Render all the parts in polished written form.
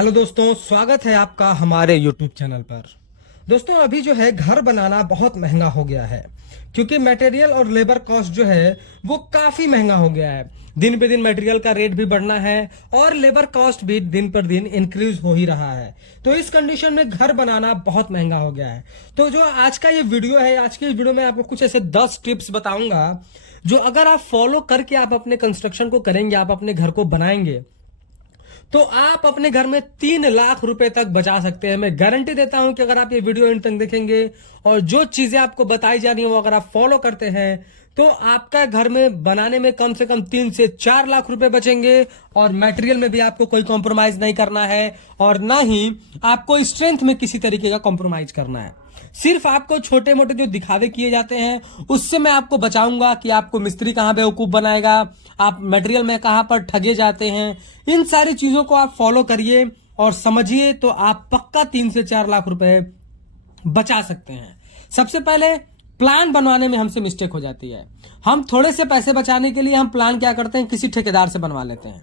Hello दोस्तों, स्वागत है आपका हमारे YouTube चैनल पर। दोस्तों, अभी जो है घर बनाना बहुत महंगा हो गया है क्योंकि मटेरियल और लेबर कॉस्ट जो है वो काफी महंगा हो गया है। दिन पे दिन मटेरियल का रेट भी बढ़ना है और लेबर कॉस्ट भी दिन पर दिन इंक्रीज हो ही रहा है। तो इस कंडीशन में घर बनाना बहुत महंगा हो गया है। तो जो आज का ये वीडियो है, आज की वीडियो में आपको कुछ ऐसे 10 टिप्स बताऊंगा जो अगर आप फॉलो करके आप अपने कंस्ट्रक्शन को करेंगे, आप अपने घर को बनाएंगे, तो आप अपने घर में 3 लाख रुपए तक बचा सकते हैं। मैं गारंटी देता हूं कि अगर आप ये वीडियो इन तक देखेंगे और जो चीजें आपको बताई जा रही हैं वो अगर आप फॉलो करते हैं तो आपका घर में बनाने में कम से कम 3 से 4 लाख रुपए बचेंगे। और मटेरियल में भी आपको कोई कॉम्प्रोमाइज नहीं करना है और ना ही आपको स्ट्रेंथ में किसी तरीके का कॉम्प्रोमाइज करना है। सिर्फ आपको छोटे मोटे जो दिखावे किए जाते हैं उससे मैं आपको बचाऊंगा कि आपको मिस्त्री कहां बेवकूफ बनाएगा, आप मटेरियल में कहां पर ठगे जाते हैं। इन सारी चीजों को आप फॉलो करिए और समझिए तो आप पक्का 3 से 4 लाख रुपए बचा सकते हैं। सबसे पहले प्लान बनवाने में हमसे मिस्टेक हो जाती है। हम थोड़े से पैसे बचाने के लिए हम प्लान क्या करते हैं, किसी ठेकेदार से बनवा लेते हैं।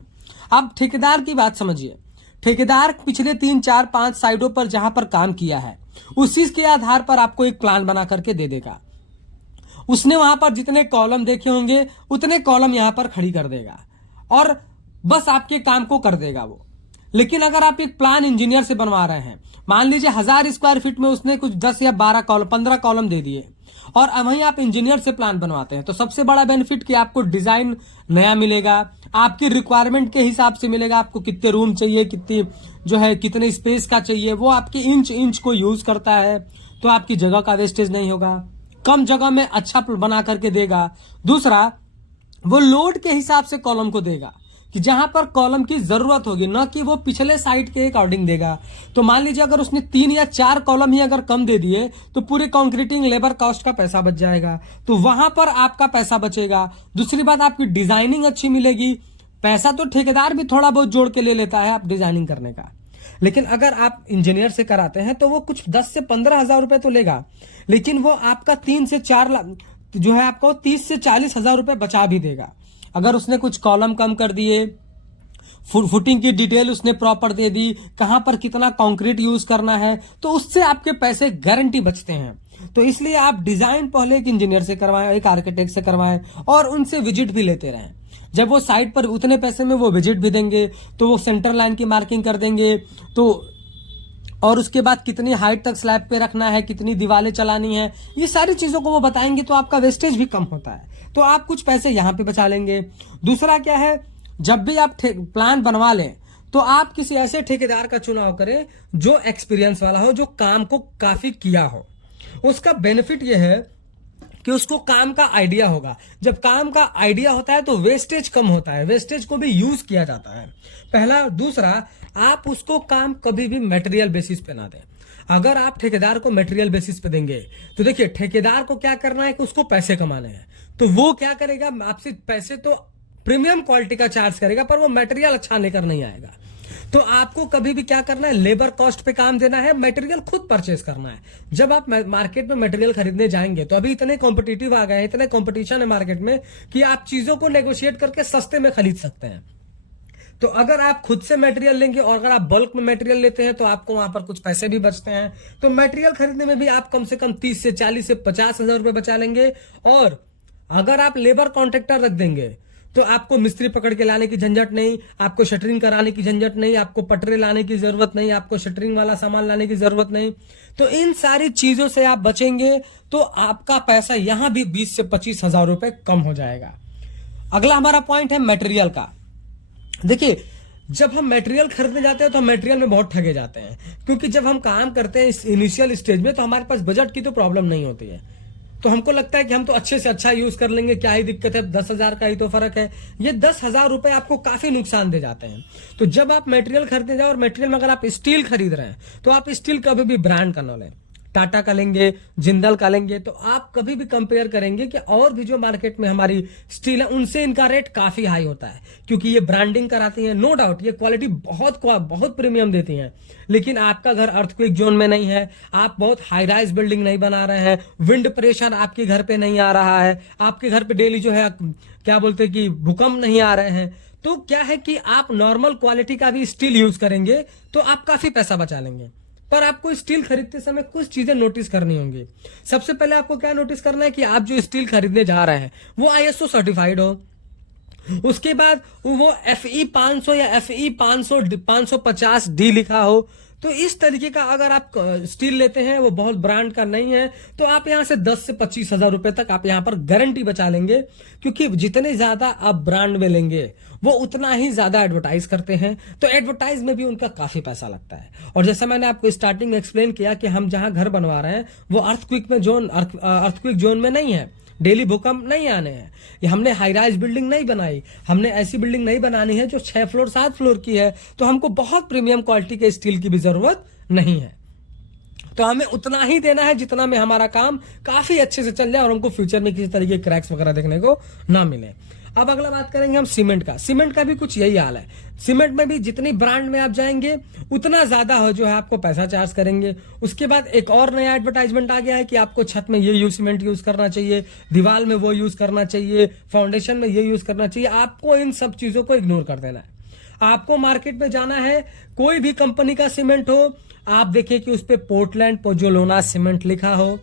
अब ठेकेदार की बात समझिए। ठेकेदार पिछले 3 4 5 साइडों पर जहां पर काम किया है उसी के आधार पर आपको एक प्लान बना करके दे देगा। उसने वहां पर जितने कॉलम देखे होंगे उतने कॉलम यहां पर खड़ी कर देगा और बस आपके काम को कर देगा वो। लेकिन अगर आप एक प्लान इंजीनियर से बनवा रहे हैं, मान लीजिए 1000 स्क्वायर फीट में उसने कुछ 10 या 12 कॉलम 15 कॉलम दे दिए और वहीं आप इंजीनियर से प्लान बनवाते हैं, तो सबसे बड़ा बेनिफिट कि आपको डिजाइन नया मिलेगा, आपकी रिक्वायरमेंट के हिसाब से मिलेगा। आपको कितने रूम चाहिए, कितनी जो है कितने स्पेस का चाहिए, वो आपकी इंच इंच को यूज करता है, तो आपकी जगह का वेस्टेज नहीं होगा। कम जगह में अच्छा बना करके देगा। दूसरा, वो लोड के हिसाब से कॉलम को देगा कि जहां पर कॉलम की जरूरत होगी, ना कि वो पिछले साइड के अकॉर्डिंग देगा। तो मान लीजिए अगर उसने 3 या 4 कॉलम ही अगर कम दे दिए तो पूरे कंक्रीटिंग लेबर कॉस्ट का पैसा बच जाएगा, तो वहां पर आपका पैसा बचेगा। दूसरी बात, आपकी डिजाइनिंग अच्छी मिलेगी। पैसा तो ठेकेदार भी थोड़ा बहुत जोड़ के ले लेता है आप डिजाइनिंग करने का, लेकिन अगर आप इंजीनियर से कराते हैं तो वो कुछ 10 से 15 हजार रुपए तो लेगा, लेकिन वो आपका 3 से 4 लाख जो है आपको 30 से 40 हजार रुपए बचा भी देगा। अगर उसने कुछ कॉलम कम कर दिए, फुटिंग की डिटेल उसने प्रॉपर दे दी, कहां पर कितना कंक्रीट यूज करना है, तो उससे आपके पैसे गारंटी बचते हैं। तो इसलिए आप डिजाइन पहले एक इंजीनियर से करवाएं, एक आर्किटेक्ट से करवाएं और उनसे विजिट भी लेते रहें। जब वो साइट पर उतने पैसे में वो विजिट भी देंगे तो वो सेंटर लाइन की मार्किंग कर देंगे, तो और उसके बाद कितनी हाइट तक स्लैब पे रखना है, कितनी दीवारें चलानी है, ये सारी चीजों को वो बताएंगे, तो आपका वेस्टेज भी कम होता है, तो आप कुछ पैसे यहां पे बचा लेंगे। दूसरा क्या है, जब भी आप प्लान बनवा लें तो आप किसी ऐसे ठेकेदार का चुनाव करें जो एक्सपीरियंस वाला हो, जो काम को काफी किया हो। उसका बेनिफिट यह है कि उसको काम का आइडिया होगा। जब काम का आइडिया होता है तो वेस्टेज कम होता है, वेस्टेज को भी यूज किया जाता है, पहला। दूसरा, आप उसको काम कभी भी मटेरियल बेसिस पे ना दें। अगर आप ठेकेदार को मटेरियल बेसिस पे देंगे तो देखिए, ठेकेदार को क्या करना है कि उसको पैसे कमाने हैं, तो वो क्या करेगा, आपसे पैसे तो प्रीमियम क्वालिटी का चार्ज करेगा पर वो मटेरियल अच्छा लेकर नहीं आएगा। तो आपको कभी भी क्या करना है, लेबर कॉस्ट पे काम देना है, मटेरियल खुद परचेस करना है। जब आप मार्केट में मटेरियल खरीदने जाएंगे तो अभी इतने कॉम्पिटिटिव आ गए हैं, इतने कॉम्पिटिशन है मार्केट में कि आप चीजों को नेगोशिएट करके सस्ते में खरीद सकते हैं। तो अगर आप खुद से मटेरियल लेंगे और अगर आप बल्क में मटेरियल लेते हैं तो आपको वहां पर कुछ पैसे भी बचते हैं। तो मटेरियल खरीदने में भी आप कम से कम 30 से 40 से 50 हजार रुपए बचा लेंगे। और अगर आप लेबर कॉन्ट्रैक्टर रख देंगे तो आपको मिस्त्री पकड़ के लाने की झंझट नहीं, आपको शटरिंग कराने की झंझट नहीं, आपको पटरे लाने की जरूरत नहीं, आपको शटरिंग वाला सामान लाने की जरूरत नहीं। तो इन सारी चीजों से आप बचेंगे तो आपका पैसा यहां भी 20 से 25 हजार रुपए कम हो जाएगा। अगला हमारा पॉइंट है मटेरियल का। देखिए, जब हम मटेरियल खरीदने जाते हैं तो हम मटेरियल में बहुत ठगे जाते हैं, क्योंकि जब हम काम करते हैं इस इनिशियल स्टेज में तो हमारे पास बजट की तो प्रॉब्लम नहीं होती है, तो हमको लगता है कि हम तो अच्छे से अच्छा यूज कर लेंगे, क्या ही दिक्कत है, 10,000 का ही तो फर्क है। ये 10,000 रुपए आपको काफी नुकसान दे जाते हैं। तो जब आप मटेरियल खरीदने जाओ और मटेरियल में अगर आप स्टील खरीद रहे हैं तो आप स्टील कभी भी ब्रांड का न लें। टाटा का लेंगे, जिंदल का लेंगे, तो आप कभी भी कंपेयर करेंगे कि और भी जो मार्केट में हमारी स्टील है उनसे इनका रेट काफी हाई होता है, क्योंकि ये ब्रांडिंग कराती है। नो डाउट ये क्वालिटी बहुत प्रीमियम देती है, लेकिन आपका घर अर्थक्वेक जोन में नहीं है, आप बहुत हाई राइज बिल्डिंग नहीं बना रहे हैं, विंड प्रेशर आपके घर पे नहीं आ रहा है, आपके घर पे डेली जो है क्या बोलते हैं कि भूकंप नहीं आ रहे हैं, तो क्या है कि आप नॉर्मल क्वालिटी का भी स्टील यूज करेंगे तो आप काफी पैसा बचा लेंगे। पर आपको स्टील खरीदते समय कुछ चीजें नोटिस करनी होंगी। सबसे पहले आपको क्या नोटिस करना है कि आप जो स्टील खरीदने जा रहे हैं वो आईएसओ सर्टिफाइड हो। उसके बाद वो FE 500 या FE 500 550 डी लिखा हो। तो इस तरीके का अगर आप स्टील लेते हैं, वो बहुत ब्रांड का नहीं है, तो आप यहां से 10 से 25 हजार रुपए तक आप यहां पर गारंटी बचा लेंगे। क्योंकि जितने ज्यादा आप ब्रांड में लेंगे वो उतना ही ज्यादा एडवर्टाइज करते हैं, तो एडवर्टाइज में भी उनका काफी पैसा लगता है। और जैसा मैंने आपको स्टार्टिंग में एक्सप्लेन किया कि हम जहां घर बनवा रहे हैं वो अर्थक्विक जोन में नहीं है, डेली भूकंप नहीं आने हैं। ये हमने हाई राइज बिल्डिंग नहीं बनाई, हमने ऐसी बिल्डिंग नहीं बनानी है जो 6 फ्लोर 7 फ्लोर की है, तो हमको बहुत प्रीमियम क्वालिटी के स्टील की भी जरूरत नहीं है। तो हमें उतना ही देना है जितना में हमारा काम काफी अच्छे से चल जाए और हमको फ्यूचर में किसी तरीके के क्रैक्स वगैरह देखने को ना मिले। अब अगला बात करेंगे हम सीमेंट का। सीमेंट का भी कुछ यही हाल है। सीमेंट में भी जितनी ब्रांड में आप जाएंगे उतना ज्यादा हो जो है आपको पैसा चार्ज करेंगे। उसके बाद एक और नया एडवर्टाइजमेंट आ गया है कि आपको छत में ये सीमेंट यूज करना चाहिए, दीवार में वो यूज करना चाहिए, फाउंडेशन में ये यूज करना चाहिए। आपको इन सब चीजों को इग्नोर कर देना है। आपको मार्केट में जाना है, कोई भी कंपनी का सीमेंट हो, आप देखिए कि उस पर पोर्टलैंड पोजोलोना सीमेंट लिखा हो,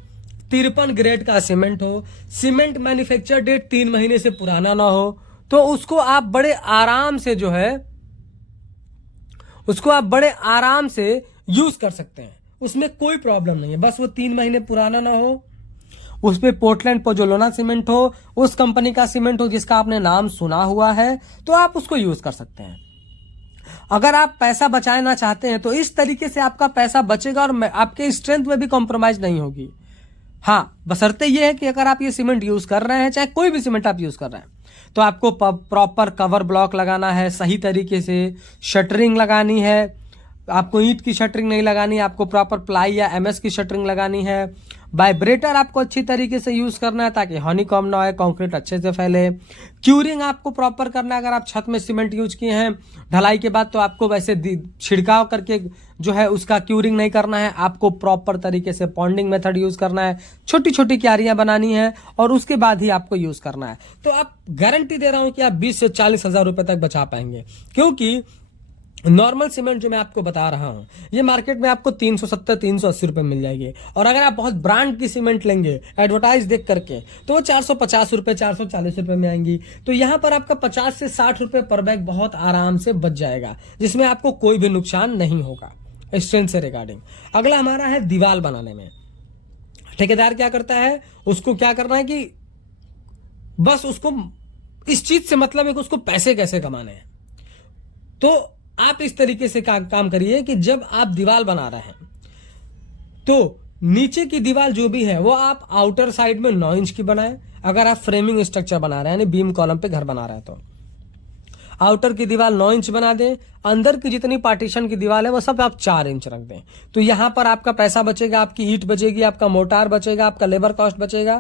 53 ग्रेड का सीमेंट हो, सीमेंट मैन्युफैक्चर डेट 3 महीने से पुराना ना हो, तो उसको आप बड़े आराम से जो है उसको आप बड़े आराम से यूज कर सकते हैं। उसमें कोई प्रॉब्लम नहीं है, बस वो 3 महीने पुराना ना हो, उस पे पोर्टलैंड पोजोलोना सीमेंट हो, उस कंपनी का सीमेंट हो जिसका आपने नाम सुना हुआ है, तो आप उसको यूज कर सकते हैं। अगर आप पैसा बचाना चाहते हैं तो इस तरीके से आपका पैसा बचेगा और आपके स्ट्रेंथ में भी कॉम्प्रोमाइज नहीं होगी। हाँ, बशर्ते ये है कि अगर आप ये सीमेंट यूज कर रहे हैं, चाहे कोई भी सीमेंट आप यूज कर रहे हैं, तो आपको प्रॉपर कवर ब्लॉक लगाना है, सही तरीके से शटरिंग लगानी है। आपको ईंट की शटरिंग नहीं लगानी, आपको प्रॉपर प्लाई या MS की शटरिंग लगानी है। वाइब्रेटर आपको अच्छी तरीके से यूज करना है ताकि हनीकॉम्ब ना हो, कंक्रीट अच्छे से फैले। क्यूरिंग आपको प्रॉपर करना है। अगर आप छत में सीमेंट यूज किए हैं ढलाई के बाद, तो आपको वैसे छिड़काव करके जो है उसका क्यूरिंग नहीं करना है, आपको प्रॉपर तरीके से पॉन्डिंग मेथड यूज करना है, छोटी छोटी क्यारियां बनानी है और उसके बाद ही आपको यूज करना है। तो आप गारंटी दे रहा हूं कि आप 20 से 40 हजार रुपए तक बचा पाएंगे। क्योंकि नॉर्मल सीमेंट जो मैं आपको बता रहा हूं ये मार्केट में आपको 370 380 रुपए मिल जाएगी, और अगर आप बहुत ब्रांड की सीमेंट लेंगे एडवर्टाइज देख करके तो वो 450 रुपए 440 रुपए में आएंगी। तो यहां पर आपका 50 से 60 रुपए पर बैग बहुत आराम से बच जाएगा, जिसमें आपको कोई भी नुकसान नहीं होगा स्ट्रेंथ से रिगार्डिंग। अगला हमारा है दीवार बनाने में। ठेकेदार क्या करता है, उसको क्या करना है कि बस उसको इस चीज से मतलब है कि उसको पैसे कैसे कमाने हैं। तो आप इस तरीके से काम करिए कि जब आप दीवार बना रहे हैं तो नीचे की दीवार जो भी है वो आप आउटर साइड में 9 इंच की बनाएं। अगर आप फ्रेमिंग स्ट्रक्चर बना रहे हैं यानी बीम कॉलम पे घर बना रहे हैं तो आउटर की दीवार 9 इंच बना दें। अंदर की जितनी पार्टीशन की दीवार है वो सब आप 4 इंच रख दें। तो यहां पर आपका पैसा बचेगा, आपकी ईंट बचेगी, आपका मोटार बचेगा, आपका लेबर कॉस्ट बचेगा।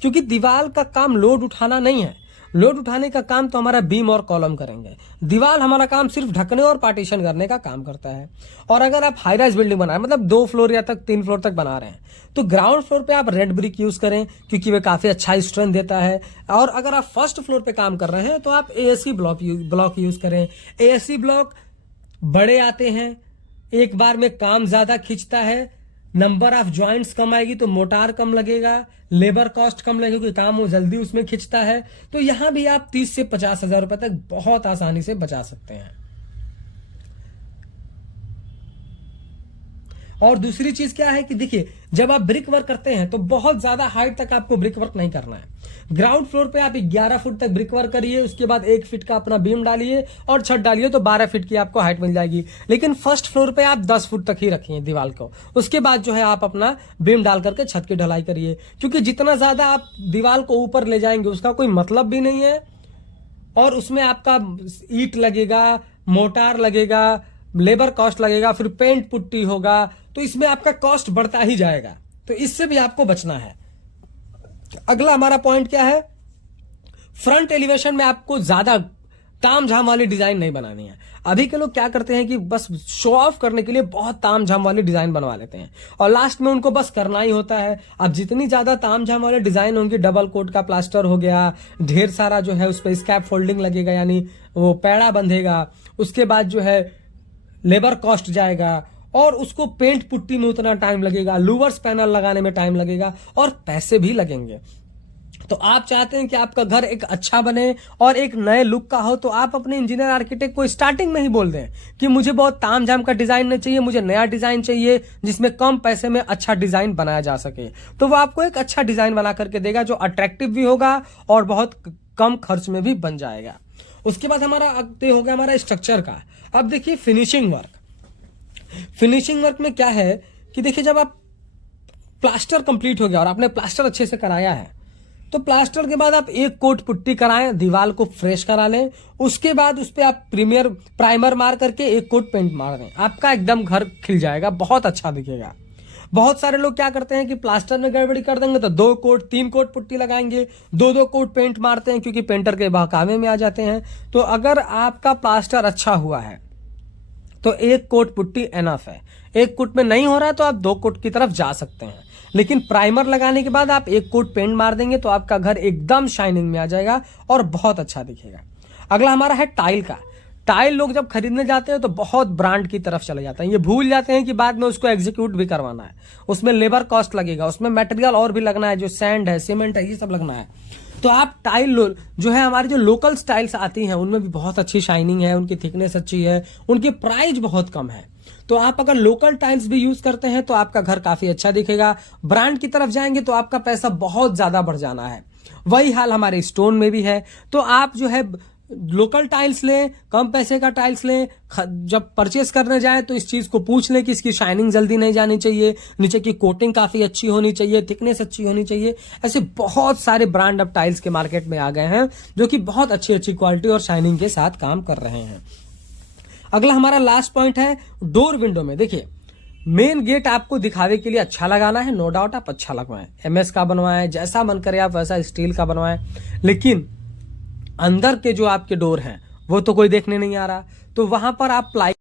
क्योंकि दीवार का काम लोड उठाना नहीं है, लोड उठाने का काम तो हमारा बीम और कॉलम करेंगे। दीवार हमारा काम सिर्फ ढकने और पार्टीशन करने का काम करता है। और अगर आप हाई राइज बिल्डिंग बना रहे हैं, मतलब 2 फ्लोर या तक 3 फ्लोर तक बना रहे हैं, तो ग्राउंड फ्लोर पे आप रेड ब्रिक यूज करें क्योंकि वह काफी अच्छा स्ट्रेंथ देता है। और अगर आप फर्स्ट फ्लोर पे काम कर रहे हैं तो आप ASC ब्लॉक यूज करें। ASC ब्लॉक बड़े आते हैं, एक बार में काम ज्यादा खींचता है, नंबर ऑफ ज्वाइंट्स कम आएगी तो मोटार कम लगेगा, लेबर कॉस्ट कम लगेगी क्योंकि काम वो जल्दी उसमें खिंचता है। तो यहां भी आप 30 से 50 हजार रुपए तक बहुत आसानी से बचा सकते हैं। और दूसरी चीज क्या है कि देखिए, जब आप ब्रिक वर्क करते हैं तो बहुत ज्यादा हाइट तक आपको ब्रिक वर्क नहीं करना है। ग्राउंड फ्लोर पे आप 11 फुट तक ब्रिक वर्क करिए, उसके बाद 1 फीट का अपना बीम डालिए और छत डालिए तो 12 फीट की आपको हाइट मिल जाएगी। लेकिन फर्स्ट फ्लोर पे आप 10 फुट तक ही रखिए दीवार को, उसके बाद जो है आप अपना बीम डाल करके छत की ढलाई करिए। क्योंकि जितना ज्यादा आप दीवार को ऊपर ले जाएंगे उसका कोई मतलब भी नहीं है, और उसमें आपका ईंट लगेगा, मोटार लगेगा, लेबर कॉस्ट लगेगा, फिर पेंट पुट्टी होगा, तो इसमें आपका कॉस्ट बढ़ता ही जाएगा। तो इससे भी आपको बचना है। अगला हमारा पॉइंट क्या है, फ्रंट एलिवेशन में आपको ज्यादा तामझाम वाली डिजाइन नहीं बनानी है। अभी के लोग क्या करते हैं कि बस शो ऑफ करने के लिए बहुत तामझाम वाली डिजाइन बनवा लेते हैं और लास्ट में उनको बस करना ही होता है। अब जितनी ज्यादा तामझाम वाले डिजाइन होंगे, डबल कोट का प्लास्टर हो गया, ढेर सारा जो है उस पर स्कैप फोल्डिंग लगेगा, यानी वो पैड़ा बंधेगा, उसके बाद जो है लेबर कॉस्ट जाएगा, और उसको पेंट पुट्टी में उतना टाइम लगेगा, लूवर्स पैनल लगाने में टाइम लगेगा, और पैसे भी लगेंगे। तो आप चाहते हैं कि आपका घर एक अच्छा बने और एक नए लुक का हो, तो आप अपने इंजीनियर आर्किटेक्ट को स्टार्टिंग में ही बोल दें कि मुझे बहुत तामझाम का डिजाइन नहीं चाहिए, मुझे नया डिजाइन चाहिए जिसमें कम पैसे में अच्छा डिजाइन बनाया जा सके। तो वो आपको एक अच्छा डिजाइन बना करके देगा जो अट्रैक्टिव भी होगा और बहुत कम खर्च में भी बन जाएगा। उसके बाद हमारा अगले हो गया हमारा स्ट्रक्चर का। अब देखिए फिनिशिंग वर्क में क्या है कि देखिए जब आप प्लास्टर कंप्लीट हो गया और आपने प्लास्टर अच्छे से कराया है, तो प्लास्टर के बाद आप एक कोट पुट्टी कराएं, दीवार को फ्रेश करा लें, उसके बाद उस पर आप प्राइमर मार करके एक कोट पेंट मार दें, आपका एकदम घर खिल जाएगा, बहुत अच्छा दिखेगा। बहुत सारे लोग क्या करते हैं कि प्लास्टर में गड़बड़ी कर देंगे तो 2 कोट 3 कोट पुट्टी लगाएंगे, 2 कोट पेंट मारते हैं क्योंकि पेंटर के बहकावे में आ जाते हैं। तो अगर आपका प्लास्टर अच्छा हुआ है तो 1 कोट पुट्टी एनफ है। 1 कोट में नहीं हो रहा है तो आप 2 कोट की तरफ जा सकते हैं, लेकिन प्राइमर लगाने के बाद आप 1 कोट पेंट मार देंगे तो आपका घर एकदम शाइनिंग में आ जाएगा और बहुत अच्छा दिखेगा। अगला हमारा है टाइल का। टाइल लोग जब खरीदने जाते हैं तो बहुत ब्रांड की तरफ चले जाते हैं, ये भूल जाते हैं कि बाद में उसको एग्जीक्यूट भी करवाना है, उसमें लेबर कॉस्ट लगेगा, उसमें मटेरियल और भी लगना है, जो सैंड है, सीमेंट है, ये सब लगना है। तो आप टाइल जो है हमारी जो लोकल टाइल्स आती हैं उनमें भी बहुत अच्छी शाइनिंग है, उनकी थिकनेस अच्छी है, उनकी प्राइस बहुत कम है। तो आप अगर लोकल टाइल्स भी यूज करते हैं तो आपका घर काफी अच्छा दिखेगा। ब्रांड की तरफ जाएंगे तो आपका पैसा बहुत ज्यादा बढ़ जाना है। वही हाल हमारे स्टोन में भी है। तो आप जो है लोकल टाइल्स लें, कम पैसे का टाइल्स लें। जब परचेस करने जाएं तो इस चीज को पूछ लें कि इसकी शाइनिंग जल्दी नहीं जानी चाहिए, नीचे की कोटिंग काफी अच्छी होनी चाहिए, थिकनेस अच्छी होनी चाहिए। ऐसे बहुत सारे ब्रांड अब टाइल्स के मार्केट में आ गए हैं जो कि बहुत अच्छी क्वालिटी और शाइनिंग के साथ काम कर रहे हैं। अगला हमारा लास्ट पॉइंट है डोर विंडो में। देखिए मेन गेट आपको दिखावे के लिए अच्छा लगाना है, नो डाउट आप अच्छा लगवाएं, एमएस का बनवाएं, जैसा मन करे आप वैसा स्टील का बनवाएं, लेकिन अंदर के जो आपके डोर हैं वो तो कोई देखने नहीं आ रहा, तो वहां पर आप प्लाई